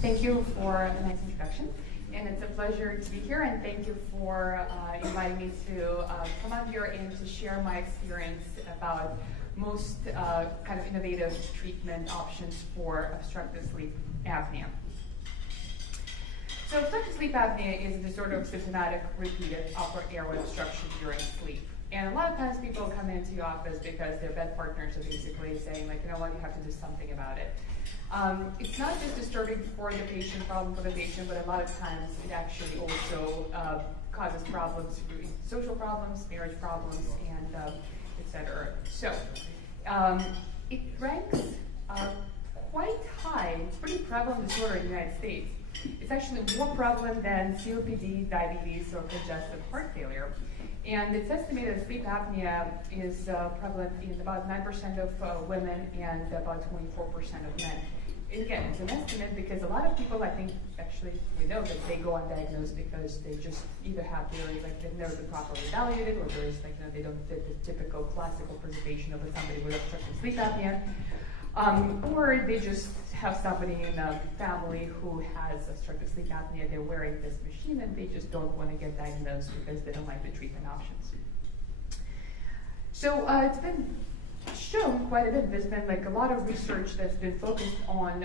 Thank you for the nice introduction. And it's a pleasure to be here, and thank you for inviting me to come out here and to share my experience about most kind of innovative treatment options for obstructive sleep apnea. So obstructive sleep apnea is a disorder of symptomatic repeated upper airway obstruction during sleep. And a lot of times people come into the office because their bed partners are basically saying, like, you know what, you have to do something about it. It's not just disturbing for the patient, problem for the patient, but a lot of times it actually also causes problems, social problems, marriage problems, and et cetera. So it ranks quite high. It's a pretty prevalent disorder in the United States. It's actually more prevalent than COPD, diabetes, or congestive heart failure. And it's estimated that sleep apnea is prevalent in about 9% of women and about 24% of men. And again, it's an estimate because a lot of people, I think, actually, we know that they go undiagnosed because they just either have theory, like they've never been properly evaluated, or there's like, you know, they don't fit the typical classical presentation of somebody with obstructive sleep apnea. Or they just have somebody in a family who has obstructive sleep apnea, they're wearing this machine, and they just don't want to get diagnosed because they don't like the treatment options. So it's been shown quite a bit. There's been like a lot of research that's been focused on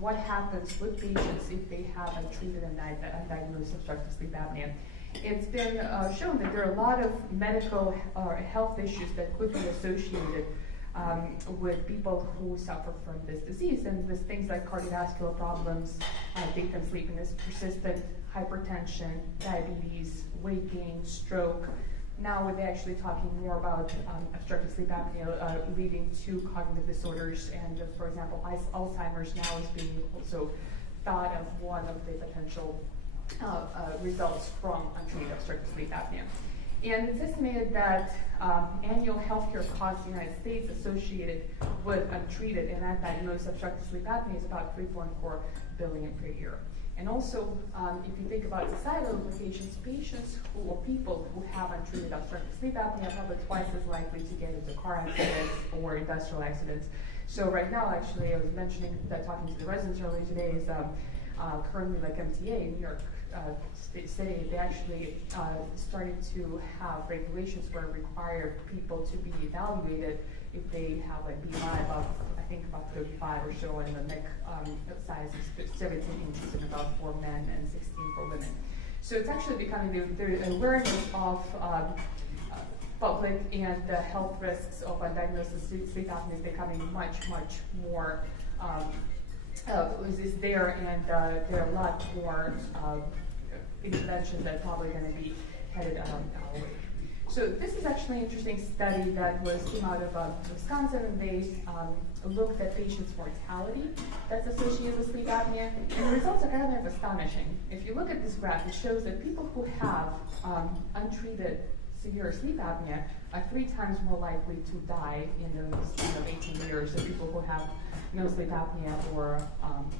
what happens with patients if they have untreated and undiagnosed obstructive sleep apnea. It's been shown that there are a lot of medical or health issues that could be associated with people who suffer from this disease, and with things like cardiovascular problems, daytime sleepiness, persistent hypertension, diabetes, weight gain, stroke. Now we're actually talking more about obstructive sleep apnea leading to cognitive disorders, and for example, Alzheimer's now is being also thought of one of the potential results from untreated obstructive sleep apnea. And it's estimated that annual healthcare costs in the United States associated with untreated and undiagnosed obstructive sleep apnea is about $3.4 billion per year. And also, if you think about societal implications, patients who, or people who have untreated obstructive sleep apnea are probably twice as likely to get into car accidents or industrial accidents. So right now, actually, I was mentioning that talking to the residents earlier today is currently like MTA in New York City, they actually started to have regulations where it require people to be evaluated if they have like BMI above, I think about 35 or so, and the neck size is 17 inches and about for men and 16 for women. So it's actually becoming the awareness of public and the health risks of undiagnosed sleep apnea is becoming much more is there, and there are a lot more interventions that are probably going to be headed our way. So this is actually an interesting study that came out of Wisconsin, and they looked at patients' mortality that's associated with sleep apnea, and the results are kind of astonishing. If you look at this graph, it shows that people who have untreated severe sleep apnea are 3 times more likely to die in those 18 years than people who have no sleep apnea or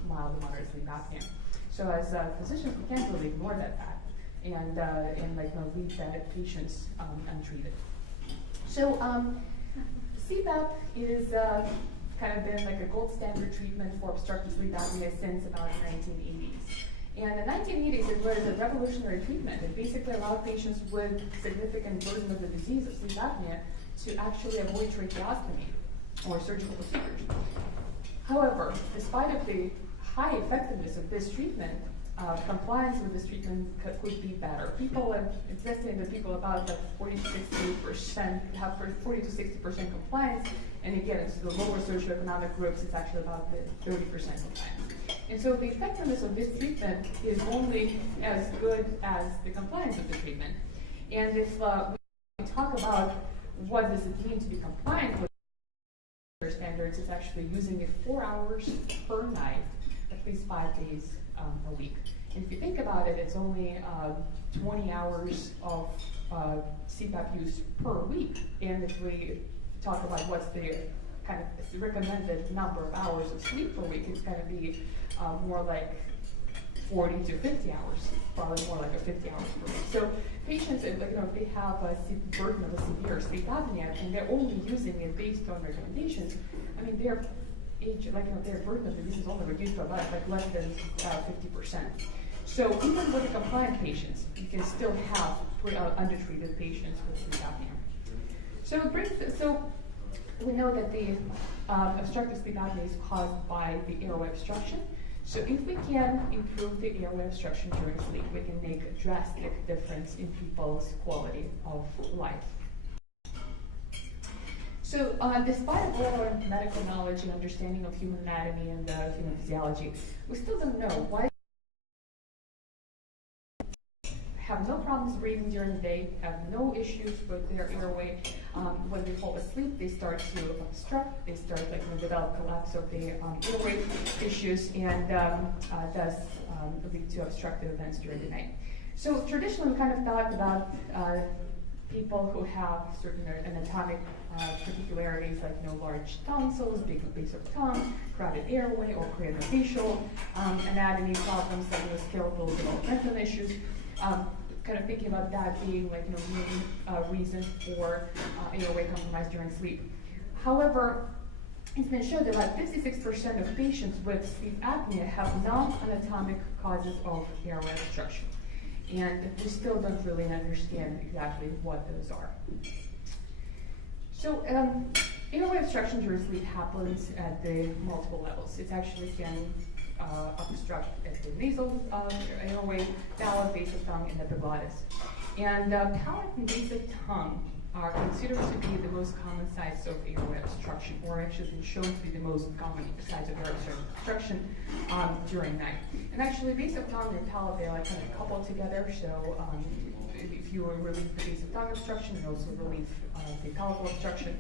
mild to moderate sleep apnea. So as physicians, we can't really ignore that fact and leave that patients untreated. So CPAP is kind of been like a gold standard treatment for obstructive sleep apnea since about the 1980s. And the 1980s, it was a revolutionary treatment. It basically allowed patients with significant burden of the disease of sleep apnea to actually avoid tracheostomy or surgical procedures. However, despite of the high effectiveness of this treatment, compliance with this treatment could be better. People have estimated that people about 40 to 60% have 40 to 60% compliance, and again, it's the lower socioeconomic groups, it's actually about the 30% compliance. And so the effectiveness of this treatment is only as good as the compliance of the treatment. And if we talk about what does it mean to be compliant with standards, it's actually using it 4 hours per night, at least 5 days a week. And if you think about it, it's only 20 hours of CPAP use per week. And if we talk about what's the kind of recommended number of hours of sleep per week, it's going to be more like 40 to 50 hours, probably more like 50 hours per week. So patients, if they have a burden of a severe sleep apnea and they're only using it based on recommendations, I mean, they're age, like their burden of disease is only reduced by about less than 50%. So even with compliant patients, you can still have undertreated patients with sleep apnea. So we know that the obstructive sleep apnea is caused by the airway obstruction. So if we can improve the airway obstruction during sleep, we can make a drastic difference in people's quality of life. So despite all our medical knowledge and understanding of human anatomy and human physiology, we still don't know why have no problems breathing during the day, have no issues with their airway. When they fall asleep, they start to obstruct, they start develop collapse of the airway issues, and thus lead to obstructive events during the night. So traditionally, we kind of thought about people who have certain anatomic particularities like large tonsils, big base of tongue, crowded airway, or craniofacial anatomy problems like skeletal developmental issues. Kind of thinking about that being main reason for airway compromise during sleep. However, it's been shown that about 56% of patients with sleep apnea have non-anatomic causes of airway obstruction. And we still don't really understand exactly what those are. So airway obstruction during sleep happens at the multiple levels. It actually can obstruct at the nasal airway, palate, base of tongue, and epiglottis. And palate and base of tongue are considered to be the most common sites of airway obstruction, or actually been shown to be the most common sites of airway obstruction during night. And actually, base of tongue and palate, they're kind of coupled together. So if you relieve the base of tongue obstruction, you also relieve the palatal obstruction.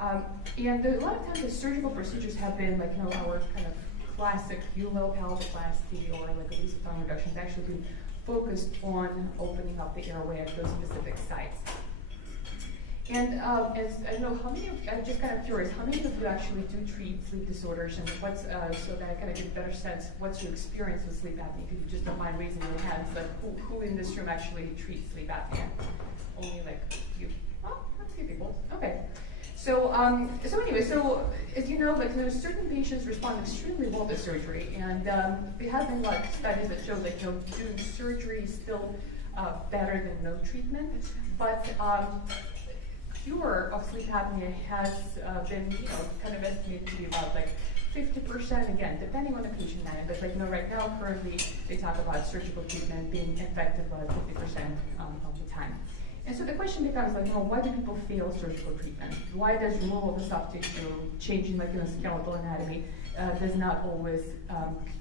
And a lot of times, the surgical procedures have been our kind of classic uvular palatoplasty or a base of tongue reduction has actually been focused on opening up the airway at those specific sites. And as I know, I'm just kind of curious, how many of you actually do treat sleep disorders, and what's, so that I kind of get a better sense, what's your experience with sleep apnea? If you just don't mind raising your hands, who in this room actually treats sleep apnea? Only you. Oh, a few people. Okay. So as you know, there's certain patients respond extremely well to surgery, and there have been studies that show doing surgery is still better than no treatment, but cure of sleep apnea has been kind of estimated to be about 50%, again, depending on the patient management. But right now, currently, they talk about surgical treatment being effective about 50% of the time. And so the question becomes why do people fail surgical treatment? Why does removal of the soft tissue, changing skeletal anatomy, does not always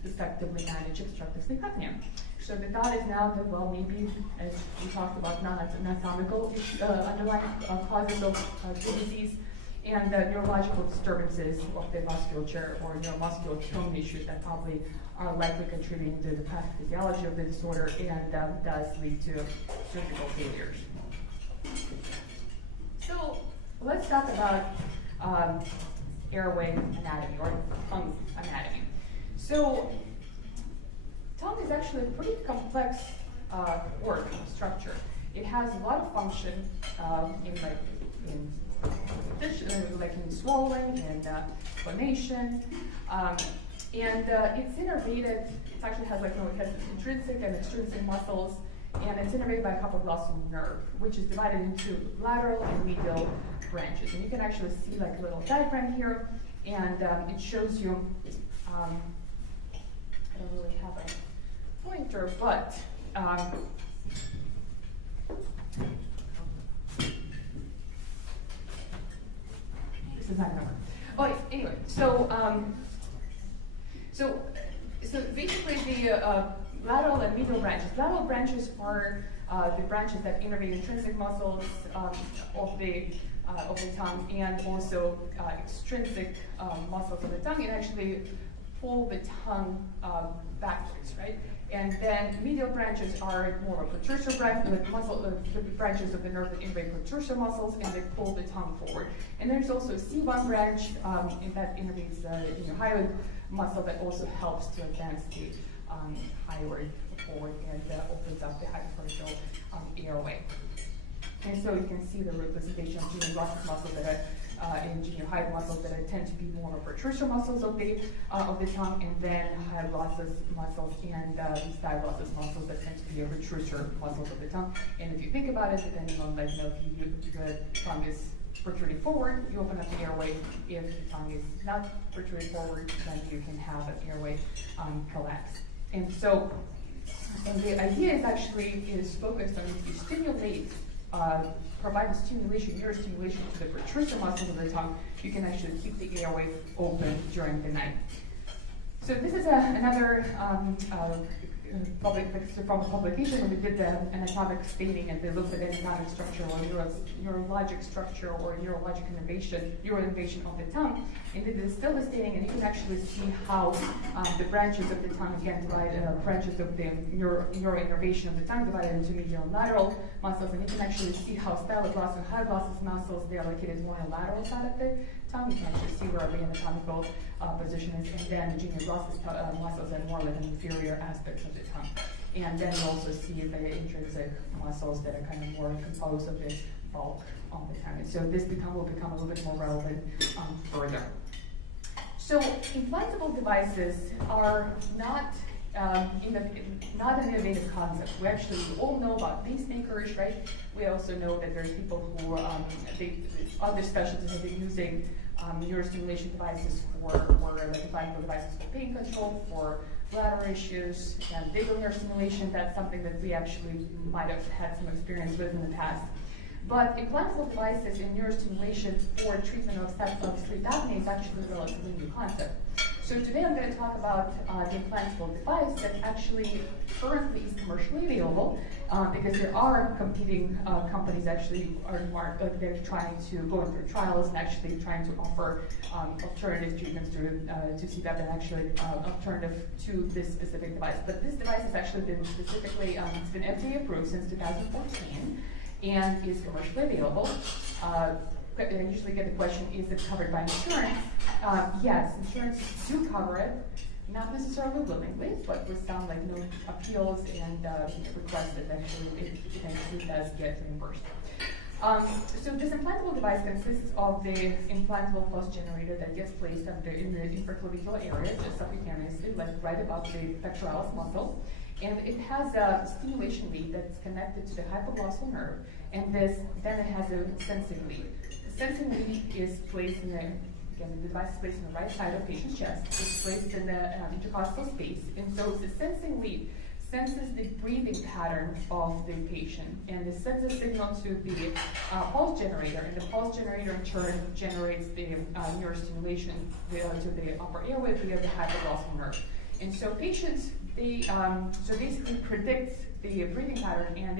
effectively manage obstructive sleep apnea? So the thought is now that, well, maybe, as we talked about, non-anatomical underlying causes of the disease and neurological disturbances of the musculature or neuromuscular tone issues that probably are likely contributing to the pathophysiology of the disorder and does lead to surgical failures. So let's talk about airway anatomy or tongue anatomy. So tongue is actually a pretty complex organ structure. It has a lot of function in swallowing and phonation, and it's innervated. It actually has it has intrinsic and extrinsic muscles. And it's innervated by a hypoglossal nerve, which is divided into lateral and medial branches. And you can actually see a little diagram here, and it shows you, I don't really have a pointer, but this is not going to work. Oh, anyway, so basically the lateral and medial branches. Lateral branches are the branches that innervate intrinsic muscles of the tongue and also extrinsic muscles of the tongue, and actually pull the tongue backwards, right? And then medial branches are more of precursor branches of the nerve that innervate precursor muscles, and they pull the tongue forward. And there's also a C1 branch that innervates the hyoid muscle that also helps to advance the hyoid forward and opens up the hypopharyngeal airway. And so you can see the representation of the locus muscle that in junior high muscles that tend to be more protrusive muscles of the tongue, and then hyglossus muscles and diglossus muscles that tend to be protrusive muscles of the tongue. And if you think about it, depending on if the tongue is protruding forward, you open up the airway. If the tongue is not protruding forward, then you can have an airway collapse. And so, and the idea is focused on if you stimulate, provide a stimulation, neurostimulation to the protrusive muscles of the tongue, you can actually keep the airway open during the night. So this is another from a publication where we did the anatomic staining, and they looked at anatomic structure or neurologic structure or neurologic neuroinnervation of the tongue, and they did still the staining, and you can actually see how the branches of the tongue, again, branches of the neuroinnervation of the tongue divided into medial and lateral muscles, and you can actually see how styloglossus and hyglossus muscles, they are located more on the lateral side of the tongue. You can actually see where the anatomical position is, and then the genioglossus muscles are more like an inferior aspects of the tongue. And then you also see the intrinsic muscles that are kind of more composed of the bulk of the tongue. And so this will become a little bit more relevant further. So implantable devices are not not an innovative concept. We actually all know about pacemakers, right? We also know that there's people who, other specialties have been using neurostimulation devices for implantable devices for pain control, for bladder issues, and vagal neurostimulation. That's something that we actually might have had some experience with in the past. But implantable devices in neurostimulation for treatment of sleep apnea is actually a relatively new concept. So today I'm going to talk about the implantable device that actually currently is commercially available because there are competing companies actually they're trying to go through trials and actually trying to offer alternative treatments to CPAP and actually alternative to this specific device. But this device has actually been specifically, it's been FDA approved since 2014 and is commercially available. I usually get the question, is it covered by insurance? Yes, insurance do cover it, not necessarily willingly, but with some no appeals and requests that actually it eventually does get reimbursed. So this implantable device consists of the implantable pulse generator that gets placed in the infraclavicular area, just subcutaneously, right above the pectoralis muscle. And it has a stimulation lead that's connected to the hypoglossal nerve, and then it has a sensing lead. The sensing lead is placed in the device is placed on the right side of the patient's chest. It's placed in the intercostal space, and so the sensing lead senses the breathing pattern of the patient, and it sends a signal to the pulse generator, and the pulse generator in turn generates the neurostimulation to the upper airway via the hypoglossal nerve. And so patients, so basically predicts the breathing pattern, and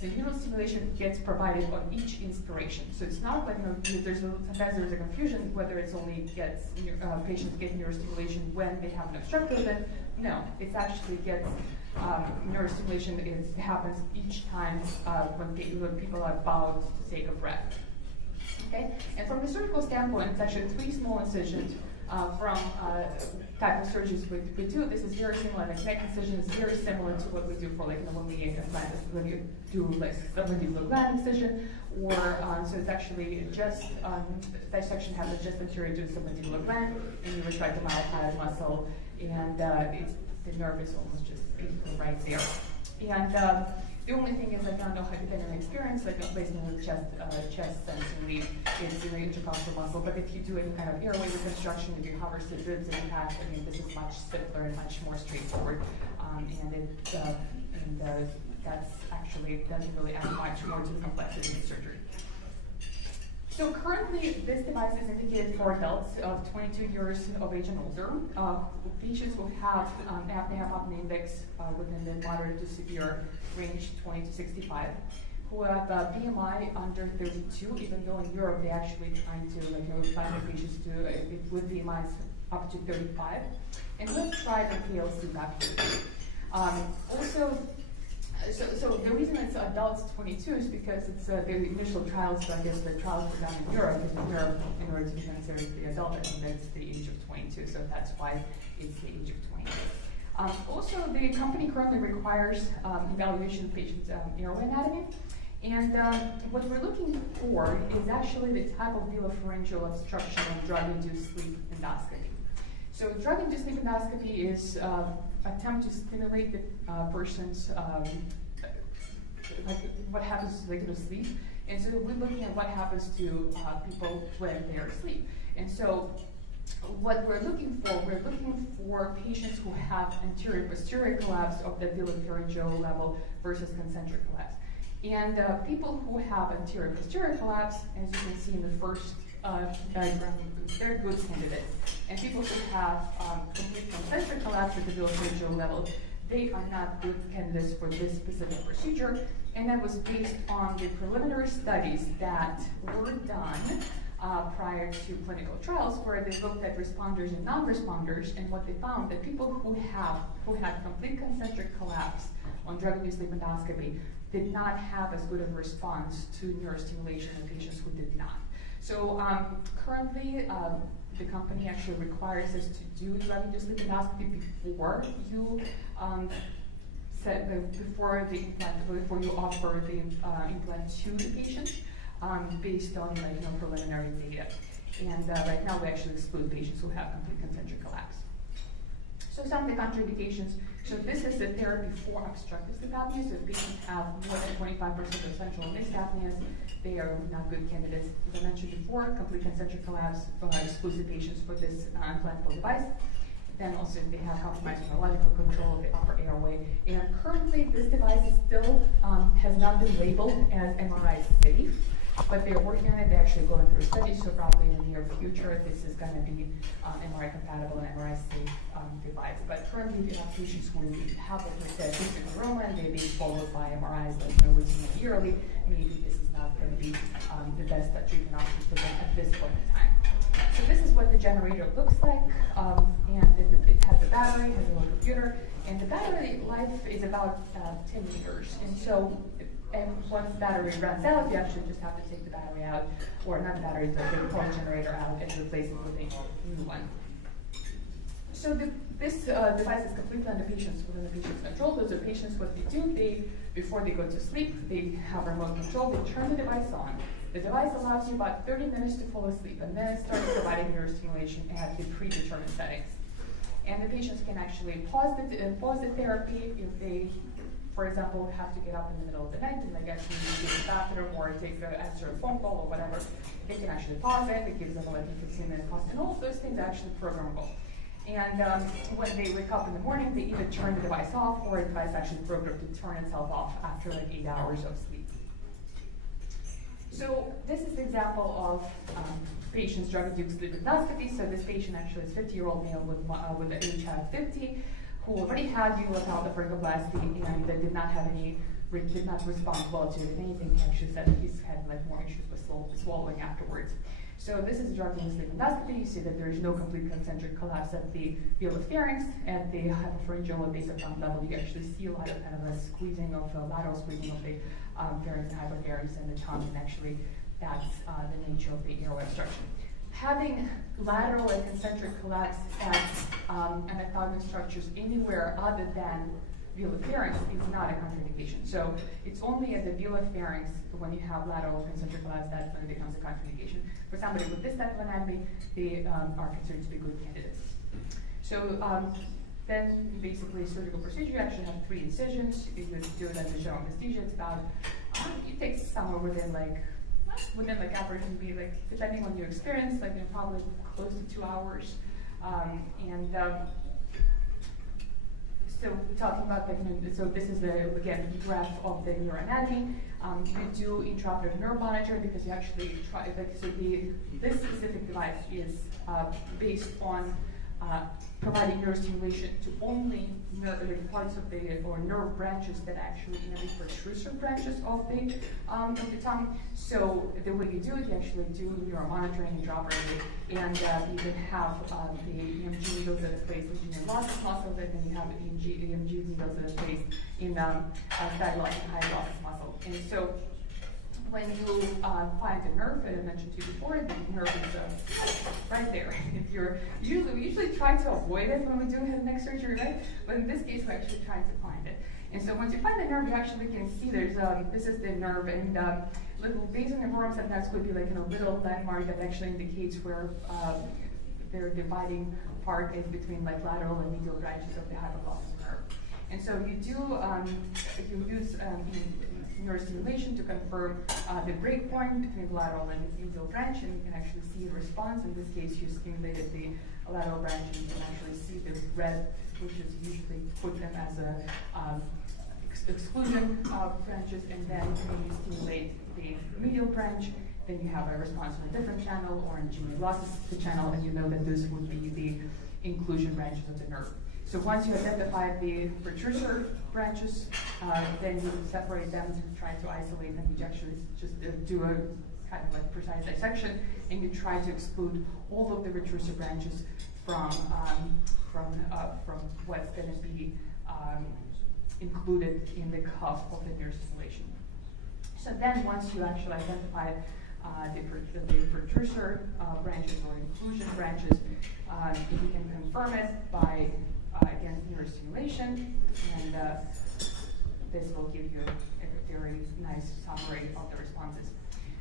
the neurostimulation gets provided on each inspiration. So it's not like sometimes there's a confusion whether it's only patients get neurostimulation when they have an obstructive event. No, it actually gets neurostimulation. It happens each time when people are about to take a breath. Okay, and from the surgical standpoint, it's actually 3 small incisions. From type of surgeries we do, this is very similar. The neck incision is very similar to what we do for when you do submandibular gland incision, or so it's actually just dissection happens just anterior to the submandibular gland, and you retract the myofascial muscle, and the nerve is almost just right there. And the only thing is I found no hypothermic experience, like placement of the chest sensing lead is in the intercostal muscle. But if you do any kind of airway reconstruction, if you hover the ribs in the past, I mean, this is much simpler and much more straightforward. That's actually doesn't really add much more to the complexity of surgery. So currently, this device is indicated for adults of 22 years of age and older, patients who have apnea index within the moderate to severe range, 20 to 65, who have BMI under 32, even though in Europe they're actually trying to notify the patients with BMIs up to 35, and we've tried a PLC back here. So the reason it's adults 22 is because it's the initial trials, so I guess the trials were done in Europe, because in Europe, in order to be considered the adult, I think that's the age of 22, so that's why it's the age of 22. Also, the company currently requires evaluation of patients' airway anatomy, And what we're looking for is actually the type of velopharyngeal obstruction of drug-induced sleep endoscopy. So drug-induced sleep endoscopy is attempt to stimulate the person's like what happens to regular sleep. And so we're looking at what happens to people when they're asleep. And so what we're looking for patients who have anterior-posterior collapse of the velopharyngeal level versus concentric collapse. And people who have anterior-posterior collapse, as you can see in the first diagram, they're good candidates. And people who have complete concentric collapse at the velopharyngeal level, they are not good candidates for this specific procedure. And that was based on the preliminary studies that were done prior to clinical trials, where they looked at responders and non-responders, and what they found that people who had complete concentric collapse on drug-induced sleep endoscopy did not have as good of a response to neurostimulation in patients who did not. So currently, the company actually requires us to do drug-induced sleep endoscopy before you before you offer the implant to the patient, based on preliminary data. And right now, we actually exclude patients who have complete concentric collapse. So some of the contraindications. So this is the therapy for obstructive sleep apnea. So if patients have more than 25% of central and mixed apneas, they are not good candidates. As I mentioned before, complete concentric collapse excludes the patients for this implantable device. Then also if they have compromised neurological control of the upper airway. And currently this device is still has not been labeled as MRI safe, but they're working on it. They're actually going through studies, so probably in the near future this is going to be MRI compatible and MRI safe device. But currently if you have patients who have acoustic neuroma and they're being followed by MRIs routine yearly, maybe this is not going to be the best treatment option for them at this point in time. So this is what the generator looks like, and it has a battery, has a little computer, and the battery life is about 10 years. And so, once the battery runs out, you actually just have to take the battery out, or not the battery, but the power generator out, and replace it with a new one. So this device is completely under within the patient's control. Those are patients, what they do, before they go to sleep, they have remote control, they turn the device on. The device allows you about 30 minutes to fall asleep, and then it starts providing neurostimulation at the predetermined settings. And the patients can actually pause the therapy if they, for example, have to get up in the middle of the night and actually use the bathroom or answer a phone call or whatever. They can actually pause it. It gives them like a 15-minute pause, and all of those things are actually programmable. And when they wake up in the morning, they either turn the device off, or the device actually programmed to turn itself off after like 8 hours of sleep. So this is the example of patient's drug-induced sleep endoscopy. So this patient actually is a 50-year-old male with an HIV 50 who already had urophalopharyngoplasty and did not respond well to it. If anything, he actually said that he's had more issues with swallowing afterwards. So this is drug-induced sleep endoscopy. You see that there is no complete concentric collapse at the velopharynx. At the hypopharyngeal or base of tongue level, you actually see a lot of a squeezing of lateral squeezing of the pharynx and hypopharynx and the tongue, and actually that's the nature of the airway obstruction. Having lateral and concentric collapse at anatomic structures anywhere other than velopharynx is not a contraindication. So it's only at the velopharynx when you have lateral concentric collapse that's when it becomes a contraindication. For somebody with this type of anatomy, they are considered to be good candidates. So then basically surgical procedure, you actually have 3 incisions. You do it under general anesthesia. It's about, it takes somewhere within average would be depending on your experience, probably close to 2 hours. So we're talking about so this is again the graph of the neuroanatomy. You do intraoperative nerve monitoring because you actually try. This specific device is based on providing neurostimulation to only parts of the nerve branches that actually innervate protrusive branches of the tongue. So the way you do it, you actually do neuromonitoring intraoperatively, and you can have the EMG needles that are placed in your glossus muscle, and then you have the EMG needles that are placed in diglossus and hypoglossus muscle. And so when you find a nerve, that I mentioned to you before, the nerve is right there. We usually try to avoid it when we do head and neck surgery, right? But in this case, we're actually trying to find it. And so once you find the nerve, you actually can see there's this is the nerve, and little vasonephromes sometimes could be like in a little landmark that actually indicates where their dividing part is between like lateral and medial branches of the hypoglossal nerve. And so you use neurostimulation to confirm the break point between the lateral and the medial branch, and you can actually see a response. In this case, you stimulated the lateral branch, and you can actually see the red, which is usually put them as a exclusion branches, and then when you stimulate the medial branch, then you have a response from a different channel, or in gene losses the channel, and you know that those would be the inclusion branches of the nerve. So once you identify the precursor branches, then you separate them to try to isolate them. You actually just do a kind of like precise dissection, and you try to exclude all of the precursor branches from what's going to be included in the cuff of the neurostimulation. So then once you actually identify the precursor branches or inclusion branches, you can confirm it by, again, neurostimulation, and this will give you a very nice summary of the responses.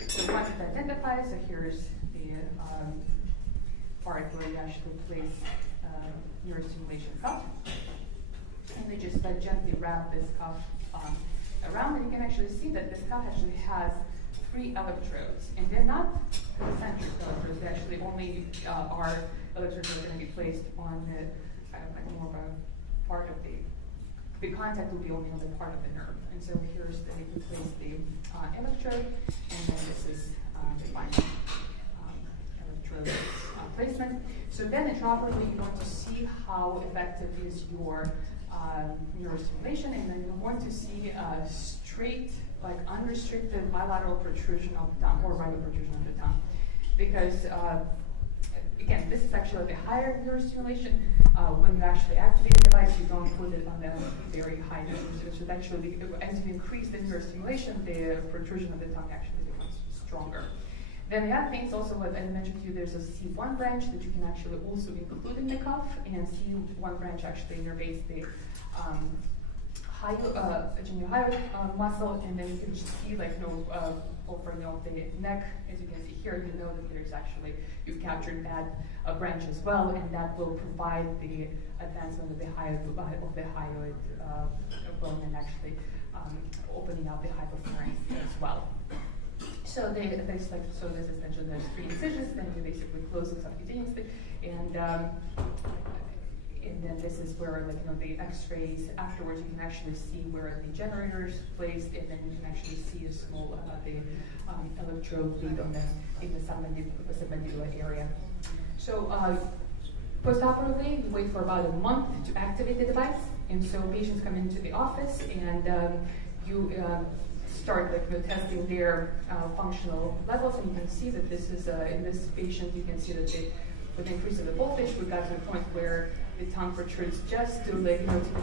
So once it's identified, so here's the part where you actually place neurostimulation cuff, and they just gently wrap this cuff around, and you can actually see that this cuff actually has 3 electrodes, and they're not concentric electrodes. They actually only are electrodes that are going to be placed on the kind of like more of a part of the contact will be only on the part of the nerve. And so here's the, you place the electrode, and then this is the final electrode placement. So then intraoperatively, you want to see how effective is your neurostimulation, and then you want to see a straight, like unrestricted bilateral protrusion of the tongue, or right protrusion of the tongue. Because, again, this is actually the higher neurostimulation. When you actually activate the device, you don't put it on the very high neurostimulation. So actually, as you increase the neurostimulation, the protrusion of the tongue actually becomes stronger. Then the other thing is also what I mentioned to you, there's a C1 branch that you can actually also include in the cuff, and C1 branch actually innervates the geniohyoid muscle, and then you can just see like over the neck, as you can see here, you know that there's actually, you've captured that branch as well, and that will provide the advancement of the hyoid bone, and actually opening up the hypopharynx as well. So this is mentioned, there's 3 incisions, then you basically close them subcutaneously, and then this is where, like, the X-rays afterwards, you can actually see where the generator is placed, and then you can actually see a small electrode lead in the submandibular area. So postoperatively, you wait for about a month to activate the device, and so patients come into the office, and you start testing their functional levels, and you can see that this is in this patient, you can see that with the increase of the voltage, we got to the point where the tongue protrudes just to the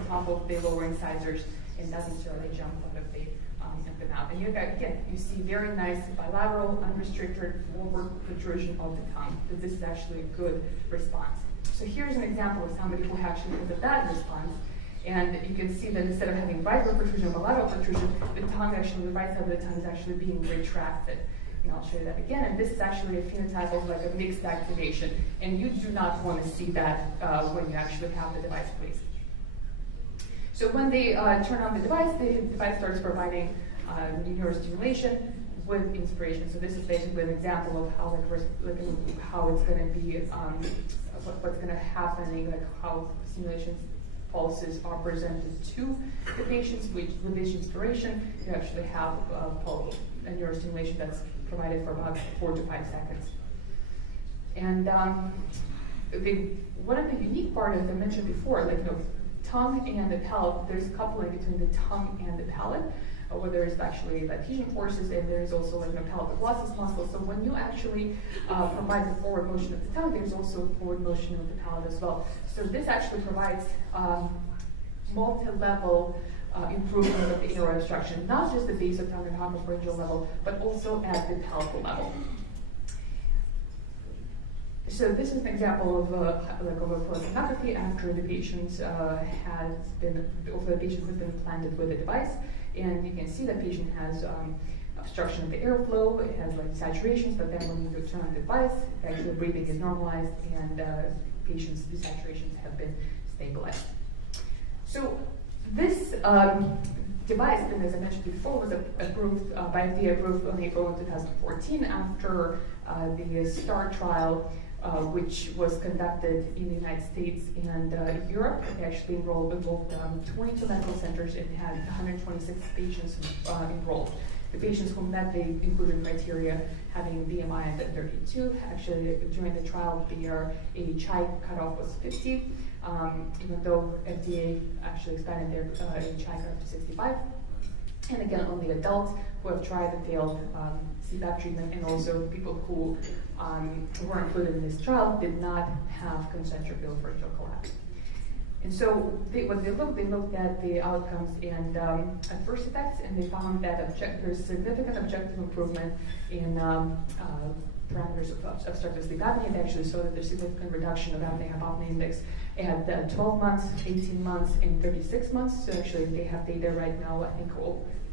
top of the lower incisors and doesn't necessarily jump out of the mouth. And you see very nice bilateral, unrestricted forward protrusion of the tongue. So this is actually a good response. So here's an example of somebody who actually has a bad response. And you can see that instead of having bilateral protrusion or bilateral protrusion, the tongue actually, the right side of the tongue is actually being retracted. And I'll show you that again. And this is actually a phenotype of like a mixed activation. And you do not want to see that when you actually have the device placed. So when they turn on the device starts providing neurostimulation with inspiration. So this is basically an example of how how it's going to be, what's going to happen, like how stimulation pulses are presented to the patients. With this inspiration, you actually have a neurostimulation that's provided for about 4 to 5 seconds. And one of the unique parts, as I mentioned before, tongue and the palate, there's a coupling between the tongue and the palate, where there is actually adhesion forces, and there is also palatal-glossus muscle. So when you actually provide the forward motion of the tongue, there's also forward motion of the palate as well. So this actually provides multi-level improvement of the airway obstruction, not just the base of tongue and hypopharyngeal level, but also at the palatal level. So this is an example of a polysomnography after the patient the patient has been implanted with a device, and you can see the patient has obstruction of the airflow. It has like saturations, but then when you turn on the device, actually breathing is normalized, and patient's desaturations have been stabilized. So this device, and as I mentioned before, was approved by FDA approved in April 2014 after the STAR trial, which was conducted in the United States and Europe. It actually involved 22 medical centers and had 126 patients enrolled. The patients who met the inclusion criteria having BMI under 32, actually during the trial their AHI cutoff was 50, even though FDA actually expanded their AHI cutoff to 65. And again, only adults who have tried and failed CPAP treatment, and also people who were included in this trial did not have concentric illovertical collapse. And so what they looked at the outcomes and adverse effects, and they found that there's significant objective improvement in parameters of obstructive sleep apnea. They actually saw that there's significant reduction of apnea-hypopnea index at 12 months, 18 months, and 36 months. So actually they have data right now, I think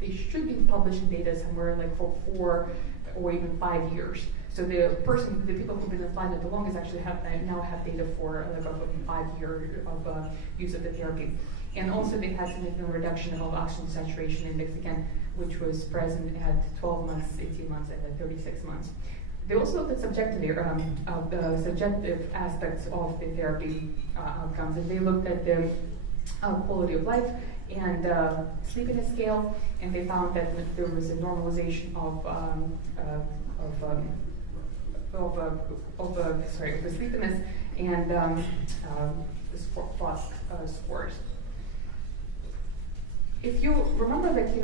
they should be publishing data somewhere like for 4 or even 5 years. So the people who've been implanted the longest actually now have data for like about 5 years of use of the therapy. And also they had significant reduction of oxygen saturation index, again, which was present at 12 months, 18 months, and at 36 months. They also looked at subjective aspects of the therapy outcomes, and they looked at the quality of life and sleepiness scale, and they found that there was a normalization of the sleepiness and FOSS scores. If you remember that, a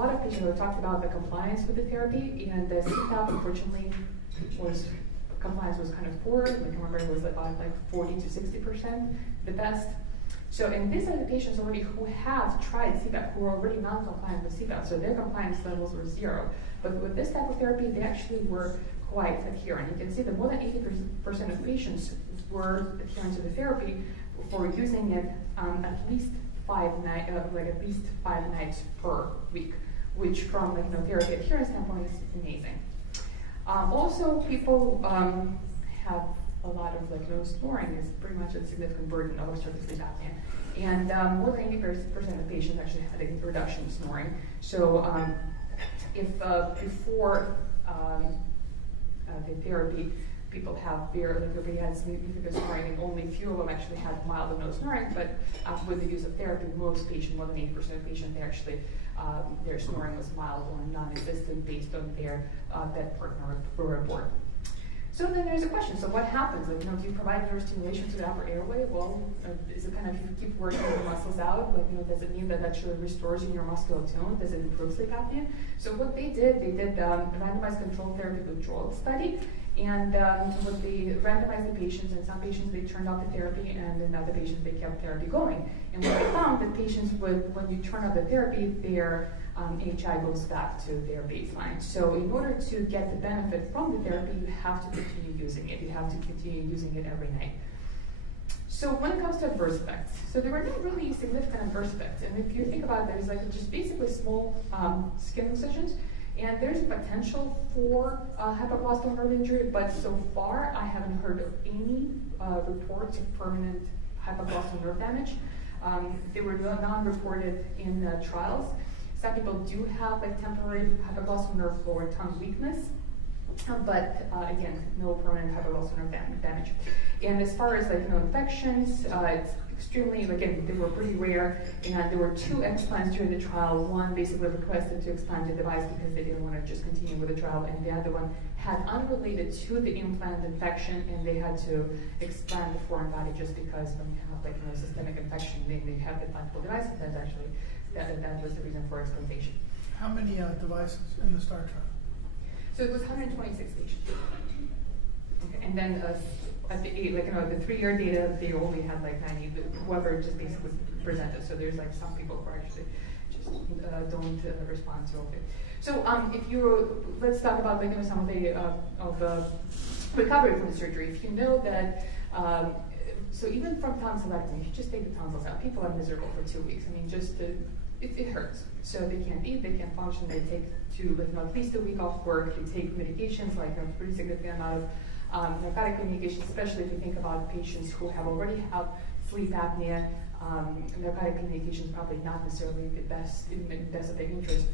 lot of patients have talked about the compliance with the therapy, and the CPAP, unfortunately, compliance was kind of poor. Like, remember, it was about like 40 to 60%, the best. So, and these are the patients already who have tried CPAP, who are already non-compliant with CPAP, so their compliance levels were 0. But with this type of therapy, they actually were quite adherent. You can see that more than 80% of patients were adherent to the therapy for using it at least 5 nights per week, which from therapy adherence standpoint is amazing. Also, people have a lot of snoring is pretty much a significant burden of obstructive sleep apnea. And more than 80% of patients actually had a reduction in snoring. So if before the therapy, people have everybody had significant snoring, and only a few of them actually had mild or no snoring, but with the use of therapy, most patients, more than 80% of patients, they actually, their snoring was mild or non-existent based on their bed partner report. So then there's a question, so what happens? Do you provide neurostimulation to the upper airway? Well, is it kind of, you keep working the muscles out, does it mean that actually restores your muscular tone? Does it improve sleep apnea? So what they did a randomized controlled therapy withdrawal study, and when they randomized the patients, and some patients they turned off the therapy, and in other patients they kept therapy going. And what they found that patients when you turn off the therapy, their AHI goes back to their baseline. So in order to get the benefit from the therapy, you have to continue using it. You have to continue using it every night. So when it comes to adverse effects, so there were not really significant adverse effects. And if you think about it, there's just basically small skin incisions, and there's potential for hypoglossal nerve injury, but so far I haven't heard of any reports of permanent hypoglossal nerve damage. They were non-reported in trials. Some people do have temporary hypoglossal nerve or tongue weakness, but again, no permanent hypoglossal nerve damage. And as far as infections, it's extremely, again, they were pretty rare, and there were 2 explants during the trial. One basically requested to explant the device because they didn't want to just continue with the trial, and the other one had unrelated to the implant infection, and they had to explant the foreign body just because when you have systemic infection, they have the implantable device, and that's actually that was the reason for explantation. How many devices in the STAR trial? So it was 126 patients. Okay, and then at the 3-year data, they only had 90. Whoever just basically presented. So there's some people who actually just don't respond to it. So if you let's talk about some of the recovery from the surgery. If you know that, so even from tonsillectomy, if you just take the tonsils out, people are miserable for 2 weeks. I mean, just it hurts. So they can't eat, they can't function, they take at least a week off work, they take medications, like a pretty significant amount of narcotic medications, especially if you think about patients who have already have sleep apnea. Narcotic medication is probably not necessarily the best of their interest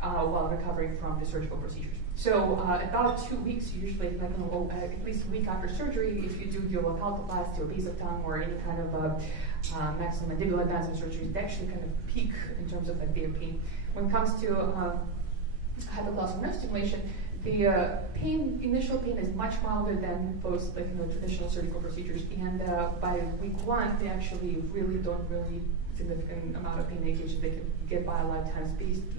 while recovering from the surgical procedures. So about 2 weeks, usually at least a week after surgery, if you do your occultoplasty or base of tongue or any kind of maxillomandibular advancement surgery, they actually kind of peak in terms of their pain. When it comes to hypoglossal nerve stimulation, the initial pain is much milder than most traditional surgical procedures, and by week 1, they actually don't significant amount of pain medication. They can get by a lot of times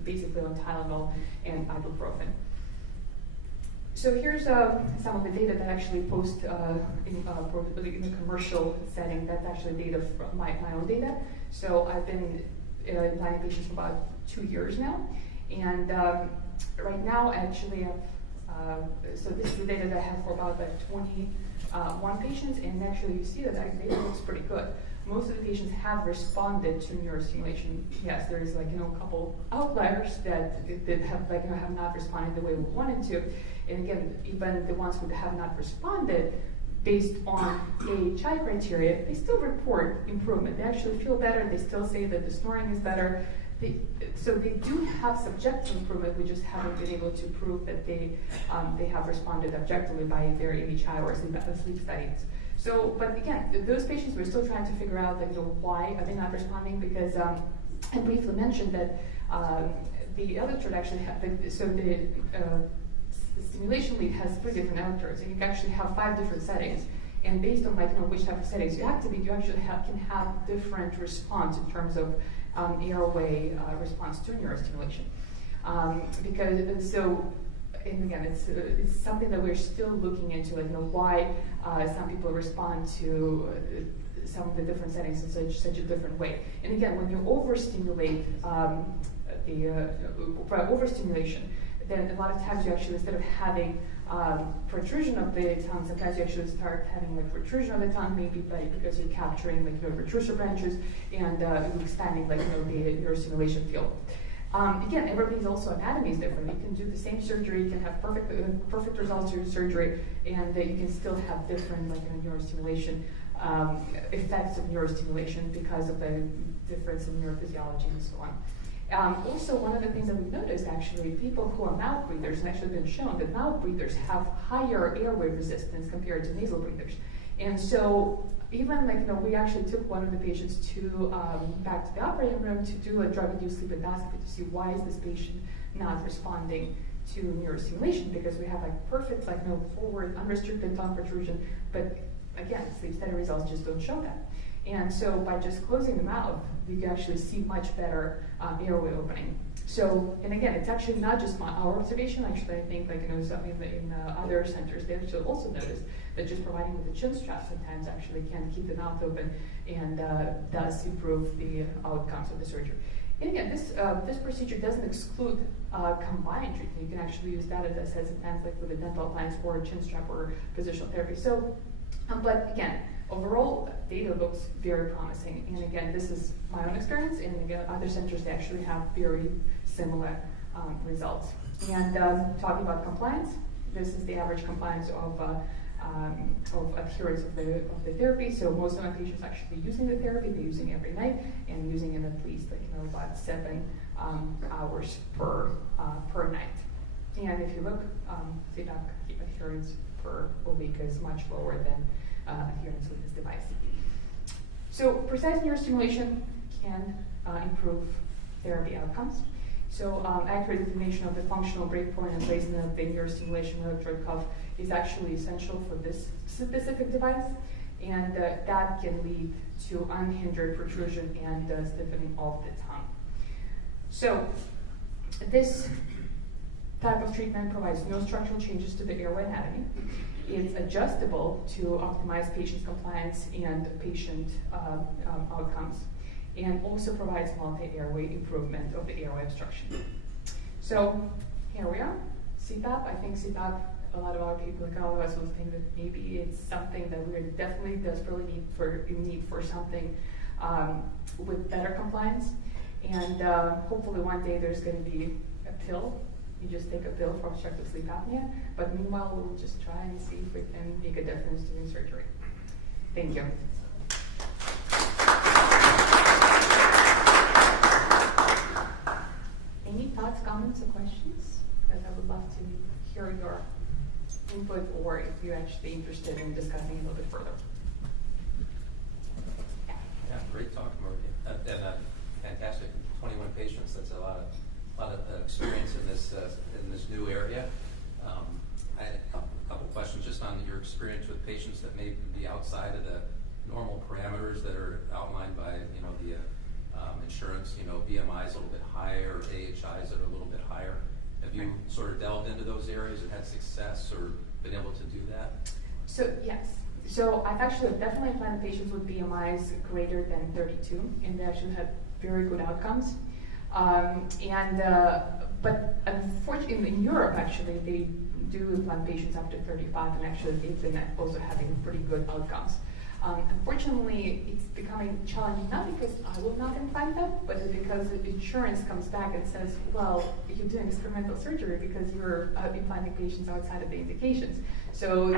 basically on Tylenol and ibuprofen. So here's some of the data that actually post in a commercial setting. That's actually data from my own data. So I've been implanting patients for about 2 years now, and right now actually so this is the data that I have for about 21 patients, and actually you see that data looks pretty good. Most of the patients have responded to neurostimulation. Yes, there is a couple outliers that have not responded the way we wanted to. And again, even the ones who have not responded based on AHI criteria, they still report improvement. They actually feel better. They still say that the snoring is better. So they do have subjective improvement. We just haven't been able to prove that they have responded objectively by their AHI or sleep studies. So, but again, those patients, we're still trying to figure out why are they not responding, because I briefly mentioned that the electrode actually the stimulation lead has 3 different electrodes, and you can actually have 5 different settings. And based on which type of settings you activate, you actually can have different response in terms of airway response to neurostimulation. And again, it's something that we're still looking into, why some people respond to some of the different settings in such a different way. And again, when you overstimulate overstimulation, then a lot of times you actually, instead of having protrusion of the tongue, sometimes you actually start having protrusion of the tongue, maybe because you're capturing your retrusor branches and expanding the neurostimulation field. Again, everybody's also anatomy is different. You can do the same surgery, you can have perfect results to your surgery, and you can still have different neurostimulation effects of neurostimulation because of the difference in neurophysiology and so on. Also, one of the things that we noticed, actually, people who are mouth breathers, and actually been shown that mouth breathers have higher airway resistance compared to nasal breathers. And so even we actually took one of the patients to back to the operating room to do a drug-induced sleep endoscopy to see why is this patient not responding to neurostimulation, because we have perfect forward unrestricted tongue protrusion, but again, sleep study results just don't show that. And so by just closing the mouth, you can actually see much better airway opening. So, and again, it's actually not just our observation. Actually, I think in other centers, they actually also noticed that just providing with the chin strap sometimes actually can keep the mouth open and does improve the outcomes of the surgery. And again, this procedure doesn't exclude combined treatment. You can actually use that, as I said, sometimes with a dental appliance or a chin strap or positional therapy. So, but again, overall, data looks very promising. And again, this is my own experience, and again, other centers, they actually have very similar results. And talking about compliance, this is the average compliance of adherence of the therapy. So most of my patients actually using the therapy, they're using it every night and using it at least about 7 hours per night. And if you look, CPAP adherence per week is much lower than adherence with this device. So precise neurostimulation can improve therapy outcomes. So accurate determination of the functional breakpoint and placement of the neurostimulation electrode cuff is actually essential for this specific device, and that can lead to unhindered protrusion and stiffening of the tongue. So this type of treatment provides no structural changes to the airway anatomy. It's adjustable to optimize patient compliance and patient outcomes, and also provides multi-airway improvement of the airway obstruction. So here we are, CPAP. I think CPAP a lot of our people, like all of us, will think that maybe it's something that we're definitely desperately need for something with better compliance. And hopefully one day there's going to be a pill. You just take a pill for obstructive sleep apnea. But meanwhile, we'll just try and see if we can make a difference during surgery. Thank you. Any thoughts, comments, or questions? Because I would love to hear your input, or if you're actually interested in discussing a little bit further. Yeah, great talk, Maria. And fantastic. 21 patients. That's a lot of experience in this new area. I had a couple questions just on your experience with patients that may be outside of the normal parameters that are outlined by the insurance. BMIs a little bit higher, or AHIs that are a little bit higher. Have you sort of delved into those areas and had success or been able to do that? So yes. So I've actually definitely implanted patients with BMIs greater than 32, and they actually had very good outcomes. But unfortunately, in Europe, actually, they do implant patients up to 35, and actually they've been also having pretty good outcomes. Unfortunately, it's becoming challenging, not because I will not implant them, but because the insurance comes back and says, well, you're doing experimental surgery because you're implanting patients outside of the indications. So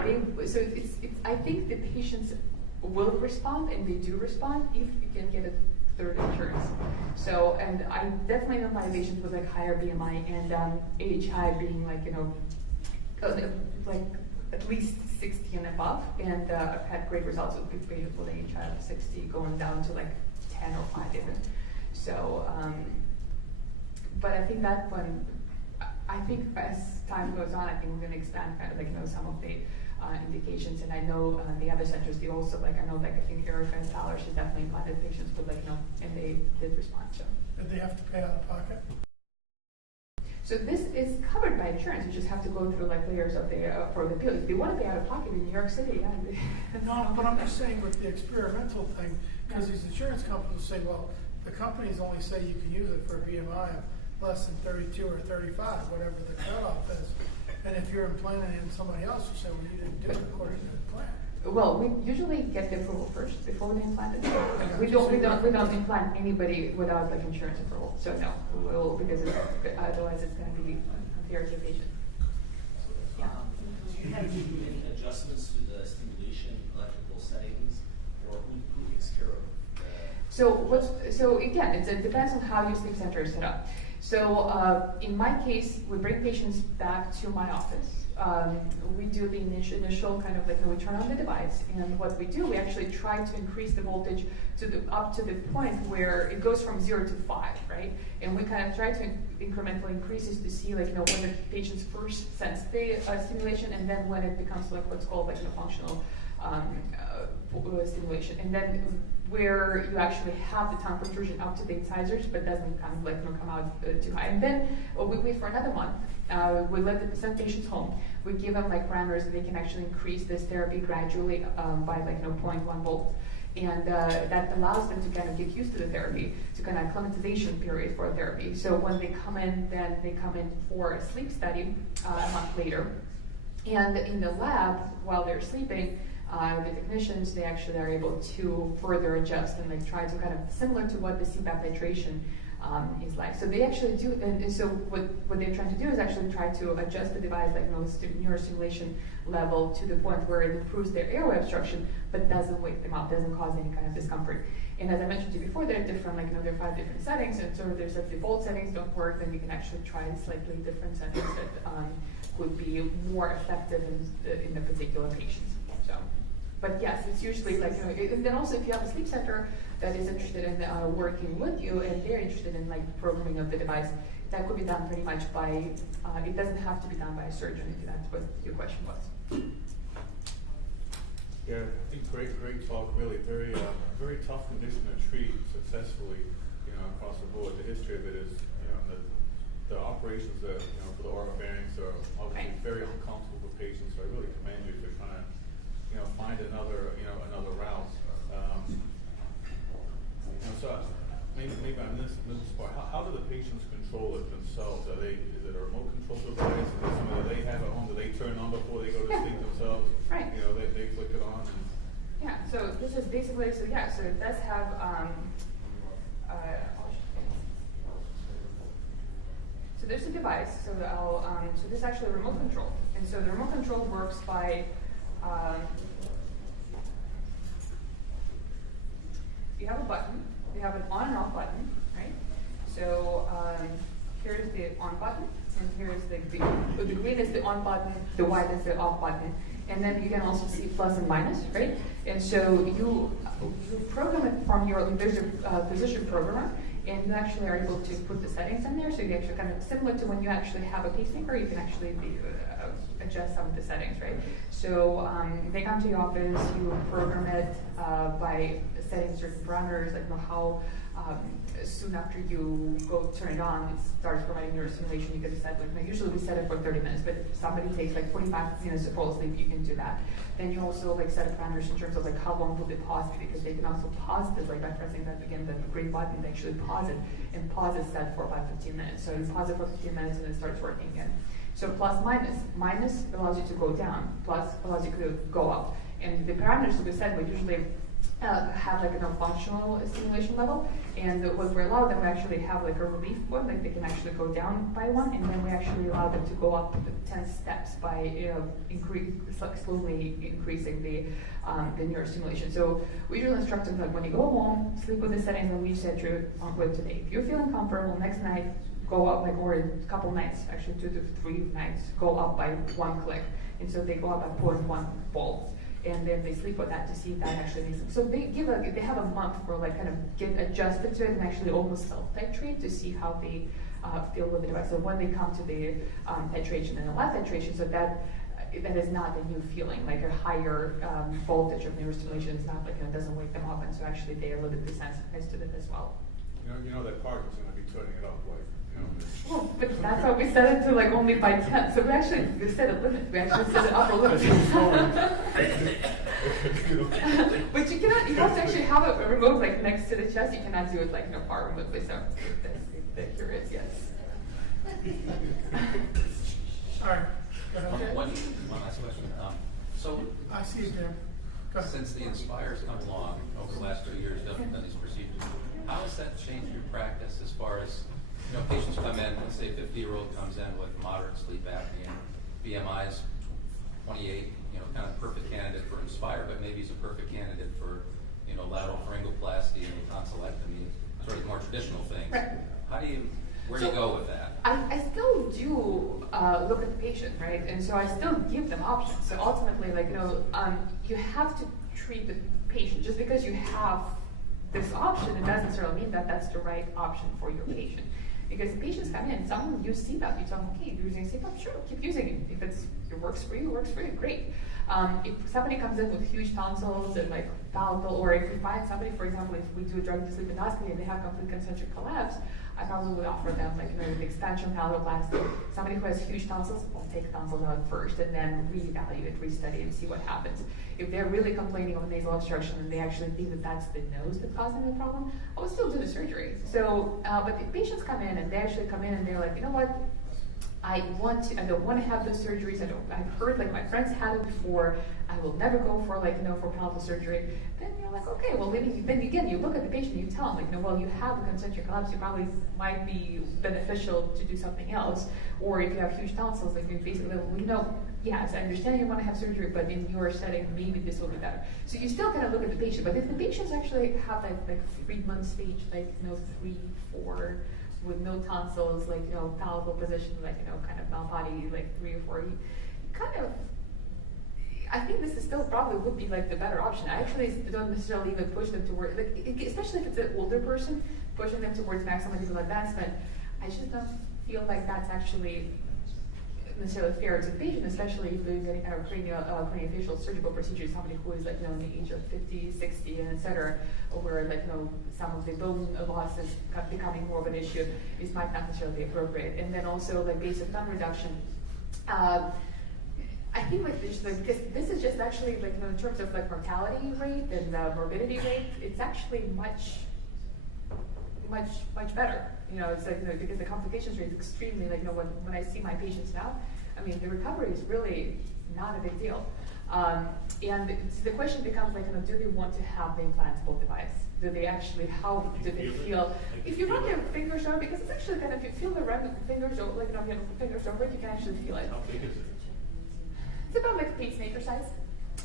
I think the patients will respond, and they do respond if you can get a third insurance. So, and I definitely know my patients with like higher BMI and AHI being like, like at least 60 and above, and I've had great results with patients with AHI of 60 going down to like 10 or 5 even. So, but I think that when, I think as time goes on, I think we're going to expand kind of like, some of the indications, and I know the other centers, they also I think Erica and Tyler, she's definitely implanted patients with and they did respond. So. Did they have to pay out of pocket? So this is covered by insurance. You just have to go through layers of for the bill. If they want to pay out of pocket in New York City, yeah. No, but I'm just saying with the experimental thing, because these insurance companies say, well, the companies only say you can use it for a BMI of less than 32 or 35, whatever the cutoff is. And if you're implanting in somebody else, you say, well, you didn't do it according to the plan. Well, we usually get the approval first before we implant it. We don't implant anybody without insurance approval. So no, we will, because otherwise it's going to be unfair to the patient. Yeah. Do you have to do any adjustments to the stimulation electrical settings, or who takes care of that? So again, it depends on how your sleep center is set up. So in my case, we bring patients back to my office. We do the initial kind of we turn on the device, and what we do, we actually try to increase the voltage up to the point where it goes from 0 to 5, right? And we kind of try to incrementally increase it to see when the patients first sense the stimulation, and then when it becomes what's called functional stimulation, and then where you actually have the tongue protrusion up to the incisors, but doesn't come out too high. And then we wait for another month. We send patients home. We give them parameters that they can actually increase this therapy gradually by 0.1 volt. And that allows them to kind of get used to the therapy, to kind of acclimatization period for therapy. So when they come in, then they come in for a sleep study a month later. And in the lab, while they're sleeping, the technicians, they actually are able to further adjust and try to kind of similar to what the CPAP titration is like. So they actually do, and so what they're trying to do is actually try to adjust the device neurostimulation level to the point where it improves their airway obstruction, but doesn't wake them up, doesn't cause any kind of discomfort. And as I mentioned to you before, there are different, there are 5 different settings, and so there's default settings don't work, then you can actually try slightly different settings that would be more effective in the particular patients. So. But yes, it's usually and then also if you have a sleep center that is interested in working with you and they're interested in programming of the device, that could be done pretty much by, it doesn't have to be done by a surgeon, if that's what your question was. Yeah, I think great talk, really very tough condition to treat successfully, across the board. The history of it is, the operations that, for the oropharynx are obviously very uncomfortable for patients, so I really commend you for trying to find another route. So maybe on this part, how do the patients control it themselves? Is it a remote control device? Is it something that they have at home that they turn on before basically, so yeah, so it does have, so there's a device, so so this is actually a remote control. And so the remote control works by, you have a button, you have an on and off button, right? So here's the on button, and here's the green is the on button, the white is the off button. And then you can also see plus and minus, right? And so you program it from there's a physician programmer, and you actually are able to put the settings in there. So you actually kind of similar to when you actually have a pacemaker, you can actually adjust some of the settings, right? So they come to your office, you program it by setting certain parameters, like how soon after you go turn it on, it starts providing your stimulation. You can set, like, usually we set it for 30 minutes, but if somebody takes like 45 minutes to fall asleep, you can do that. Then you also like set parameters in terms of like how long will they pause, because they can also pause this like by pressing that again, the green button, they actually pause it, and pause is set for about 15 minutes. So you pause it for 15 minutes and it starts working again. So plus minus. Minus allows you to go down, plus allows you to go up. And the parameters that we set, we usually have like a functional stimulation level, and what we allow them, we actually have like a relief one, like they can actually go down by one, and then we actually allow them to go up 10 steps by slowly increasing the neurostimulation. So we usually instruct them like when you go home, sleep with the settings that we set you on with today. If you're feeling comfortable, next night go up like, or a couple nights, actually 2 to 3 nights, go up by 1 click, and so they go up by 0.1 volts. And then they sleep with that to see if that actually makes them. So they have a month for like kind of get adjusted to it and actually almost self-titrate to see how they feel with the device. So when they come to the titration and the last titration, so that is not a new feeling, like a higher voltage of neurostimulation is not like, it doesn't wake them up, and so actually they're a little bit desensitized to that as well. You know that part is going to be turning it up, like, you know. Well, but that's why we set it to like only by 10. So we set a limit. We actually set an upper limit. But you have to actually have a remote like next to the chest. You cannot do it like far remotely. So that's curious, yes. All right. Go ahead. One last question. So I see it there. Go ahead. since the Inspire's come along over the last 2 years, done these procedures, how has that changed your practice as far as, patients come in, let's say a 50-year-old comes in with moderate sleep apnea, BMI's 28, kind of perfect candidate for Inspire, but maybe he's a perfect candidate for, lateral pharyngoplasty and tonsillectomy, sort of more traditional things. Right. Where do you go with that? I still do look at the patient, right? And so I still give them options. So ultimately, you have to treat the patient. Just because you have this option, it doesn't necessarily mean that that's the right option for your patient. Because patients come in, some use CPAP, you tell them, okay, you're using CPAP, sure, keep using it. If it works for you, great. If somebody comes in with huge tonsils and like palatal, or if we find somebody, for example, if we do a drug-induced sleep endoscopy and they have complete concentric collapse, I probably would offer them the expansion palatoplasty. Somebody who has huge tonsils, we'll take tonsils out first and then reevaluate, restudy, and see what happens. If they're really complaining of nasal obstruction and they actually think that that's the nose that's causing the problem, I would still do the surgery. So, but if patients come in and they actually come in and they're like, you know what, I don't want to have those surgeries. I've heard like my friends had it before. I will never go for for palatal surgery. Then you're like, okay, well then again you look at the patient, you tell them well, you have a concentric collapse, you probably might be beneficial to do something else. Or if you have huge tonsils, you basically yes, I understand you want to have surgery, but in your setting, maybe this will be better. So you still kind of look at the patient, but if the patients actually have like 3 month stage, 3, 4. With no tonsils, palatal position, kind of mouth body, 3 or 4. I think this is still probably would be the better option. I actually don't necessarily even push them towards, especially if it's an older person, pushing them towards maximum medical advancement. I just don't feel like that's actually necessarily fair to the patient, especially if they're getting craniofacial surgical procedures, somebody who is in the age of 50, 60, and etc., where some of the bone loss is becoming more of an issue, this might not necessarily be appropriate. And then also basic tongue reduction. I think because this is just actually in terms of mortality rate and morbidity rate, it's actually much better. It's because the complications rate is extremely when I see my patients now, the recovery is really not a big deal. And the question becomes like, do they want to have the implantable device? Do they actually, how do they feel? If you run your fingers over, because it's actually kind of, if you feel the fingers over, like, you know, fingers over it, you can actually feel it. How big is it? It's about like a pacemaker size.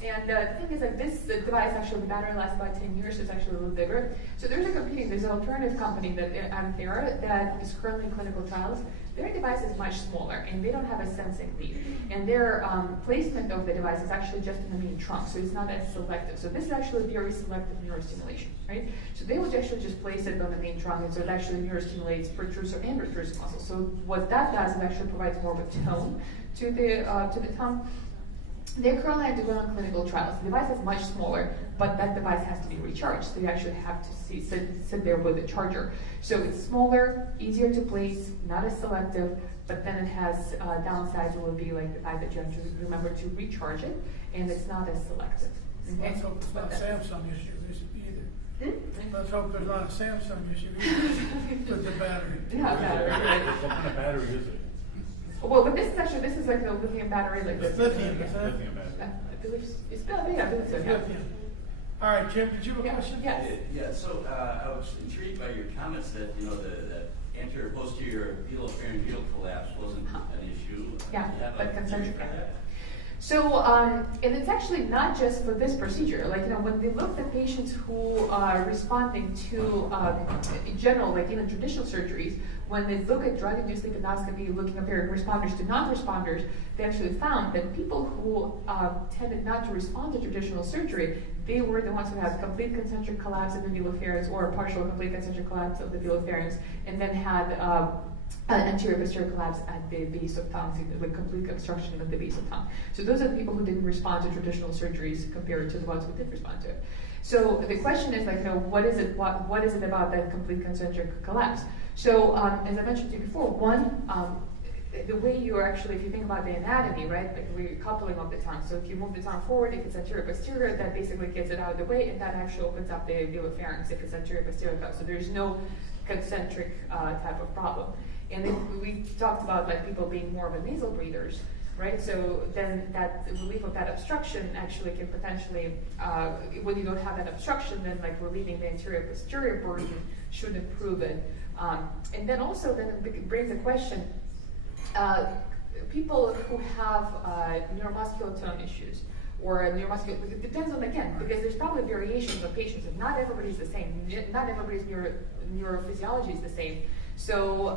And the thing is that this device, actually, the battery lasts about 10 years, so it's actually a little bigger. So there's an alternative company that Anthera that is currently in clinical trials. Their device is much smaller, and they don't have a sensing lead. And their placement of the device is actually just in the main trunk, so it's not as selective. So this is actually very selective neurostimulation, right? So they would actually just place it on the main trunk, and so it actually neurostimulates protrusive and retrusive muscles. So what that does, it actually provides more of a tone to the tongue. They're currently undergoing clinical trials. The device is much smaller, but that device has to be recharged. So you actually have to sit there with a charger. So it's smaller, easier to place, not as selective, but then it has downsides. It will be like the fact that you have to remember to recharge it, and it's not as selective. Okay? Let's hope it's not a Samsung issue either. Let's hope there's not a Samsung issue either with the battery. Yeah, battery. What kind of battery is it? Well, but this is like a lithium battery, like this. Lithium, is that? Lithium battery. I believe it's I believe so. Yeah. Lithium. All right, Jim, did you have a question? Yes. Yeah, so I was intrigued by your comments that, you know, the anterior posterior velopharyngeal collapse wasn't an issue. Yeah, Do you have but a concentric. theory for that? So, and it's actually not just for this procedure. Like, when they looked at patients who are responding to, in general, like even traditional surgeries, when they look at drug-induced lipidoscopy, looking comparing responders to non-responders, they actually found that people who tended not to respond to traditional surgery, they were the ones who had complete concentric collapse of the velopharynx or a partial complete concentric collapse of the velopharynx, and then had anterior posterior collapse at the base of tongue, like complete obstruction of the base of tongue. So those are the people who didn't respond to traditional surgeries compared to the ones who did respond to it. So the question is like, what is it about that complete concentric collapse? So as I mentioned to you before, the way you're actually, if you think about the anatomy, right, like we're coupling of the tongue. So if you move the tongue forward, if it's anterior posterior, that basically gets it out of the way, and that actually opens up the velopharynx if it's anterior posterior. So there's no concentric type of problem. And then we talked about like people being more of a nasal breathers, right? So then that relief of that obstruction actually can potentially, when you don't have that obstruction, then like relieving the anterior posterior burden should improve it. And then also then it brings a question, people who have neuromuscular tone issues or neuromuscular, it depends on, again, because there's probably variations of patients, and not everybody's the same. Not everybody's neurophysiology is the same. So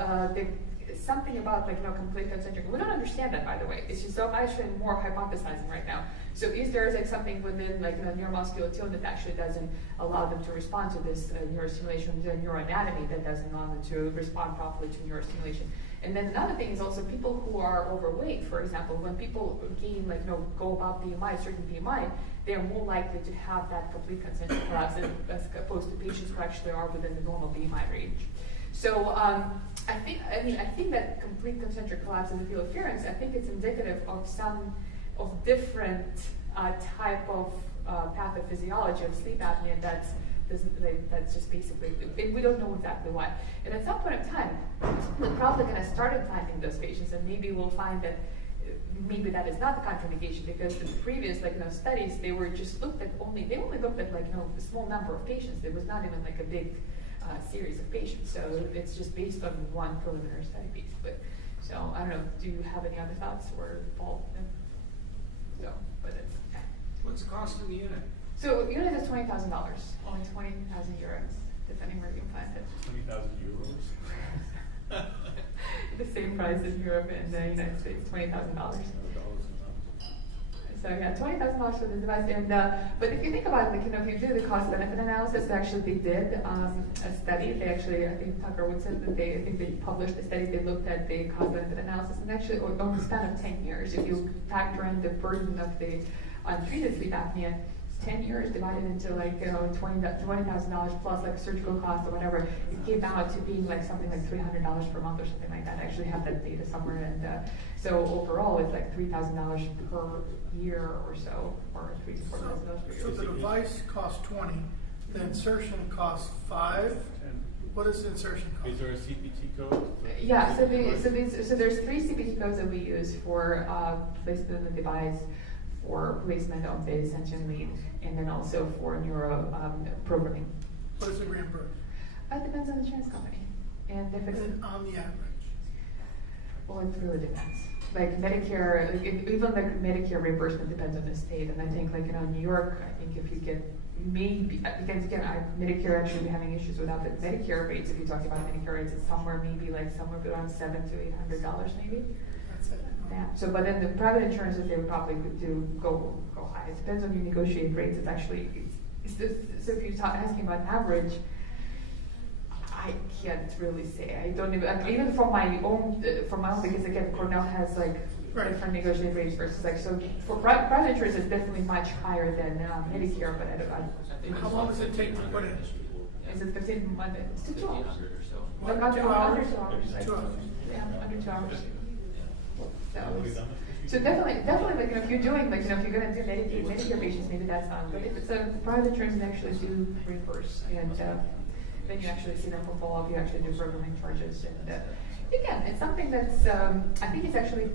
something about like complete concentric. We don't understand that, by the way. It's just so I'm actually more hypothesizing right now. So is there like something within like neuromuscular tone that actually doesn't allow them to respond to this neurostimulation, the neuroanatomy that doesn't allow them to respond properly to neurostimulation? And then another thing is also people who are overweight, for example, when people gain go above BMI, certain BMI, they're more likely to have that complete concentric collapse as opposed to patients who actually are within the normal BMI range. So I think that complete concentric collapse of the velopharynx, I think it's indicative of some different type of pathophysiology of sleep apnea that's just basically, we don't know exactly why. And at some point in time, we're probably going to start implanting those patients, and maybe we'll find that maybe that is not the contraindication, because the previous studies, they only looked at a small number of patients. There was not even like a big series of patients. So it's just based on one preliminary study, basically. So I don't know. Do you have any other thoughts, or Paul? So, but it's okay. What's the cost of the unit? So the unit is $20,000, only 20,000 euros, depending where you implant it. 20,000 euros. The same price in Europe and the United States, $20,000. So yeah, $20,000 for the device. And but if you think about it, if you do the cost-benefit analysis, actually they did a study. They actually, I think Tucker Wood said that they published a study. They looked at the cost-benefit analysis, and actually over the span of 10 years, if you factor in the burden of the untreated sleep apnea, 10 years divided into $20,000 plus like surgical cost or whatever, it came out to being like something like $300 per month or something like that. I actually have that data somewhere, and so overall it's like $3,000 per year or so, or $3,000 to $4,000 per year. So the device costs 20, the insertion costs 5, What is the insertion code? Is there a CPT code? Yeah, so there's 3 CPT codes that we use for placement of the device, for placement of the sensing lead, and then also for neuro programming. What is it reimbursed? It depends on the insurance company. And if it's On the average. well, it really depends. Like Medicare, even like Medicare reimbursement depends on the state. And I think like, New York, I think if you get maybe, because again, Medicare actually be having issues without the Medicare rates. If you talk about Medicare rates, it's somewhere maybe like somewhere around $700 to $800 maybe. That's it. Yeah. So, but then the private insurances, they would probably do go high. It depends on you negotiate rates. It's actually, so if you're asking about average, I can't really say. I don't even from my own, because again, Cornell has like different negotiated rates versus like, so for private insurance, it's definitely much higher than Medicare, but I don't. How long does it take to put in? Is it 15 months? It's 2 hours. What, Like 2 under hours? 2 hours. 2 hours. Yeah, under 2 hours. So definitely, like if you're doing, like if you're gonna do Medicare patients, maybe that's not. But if it's a private insurance, they actually do reimburse, and then you actually see them for follow-up. You actually do programming charges, and again, it's something that's I think it's actually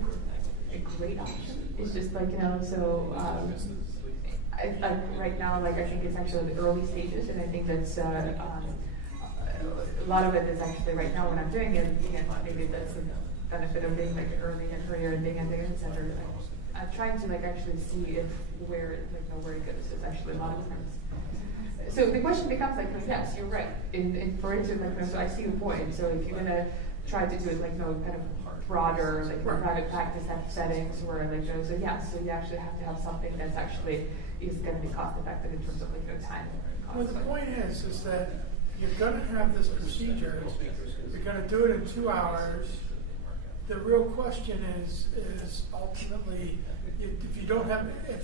a great option. It's just like so. Right now, like I think it's actually the early stages, and I think that's a lot of it is actually right now when I'm doing it. Again, maybe that's the benefit of being like early in career and being at the center. I'm trying to like actually see if where it goes. It's actually a lot of times. So the question becomes like, yes, you're right. In for it to like, so I see your point. So if you're gonna try to do it like kind of broader, like private practice settings, where like so yes, so you actually have to have something that's actually is going to be cost effective in terms of like time. Well, the point is that you're going to have this procedure. You're going to do it in 2 hours. The real question is ultimately if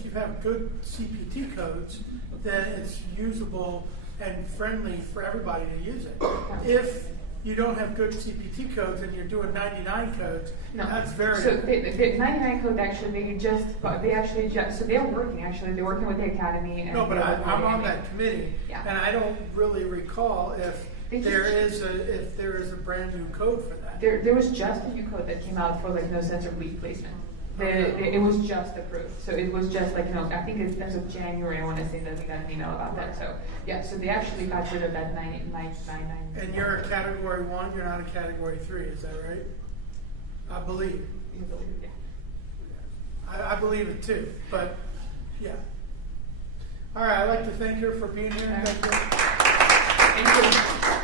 you have good CPT codes, then it's usable and friendly for everybody to use it. If you don't have good CPT codes and you're doing 99 codes, that's very... So the 99 code actually, so they're working with the academy. And no, but I'm on that committee, and I don't really recall if there is a brand new code for that. There was just a new code that came out for like no sensor lead placement. It was just approved. So it was just like, I think it's as of January, I want to say that we got an email about that. So yeah, so they actually got rid of that 99. And you're a category 1, you're not a category 3, is that right? I believe. You believe it, yeah. I believe it too, but yeah. All right, I'd like to thank her for being here. Thank you.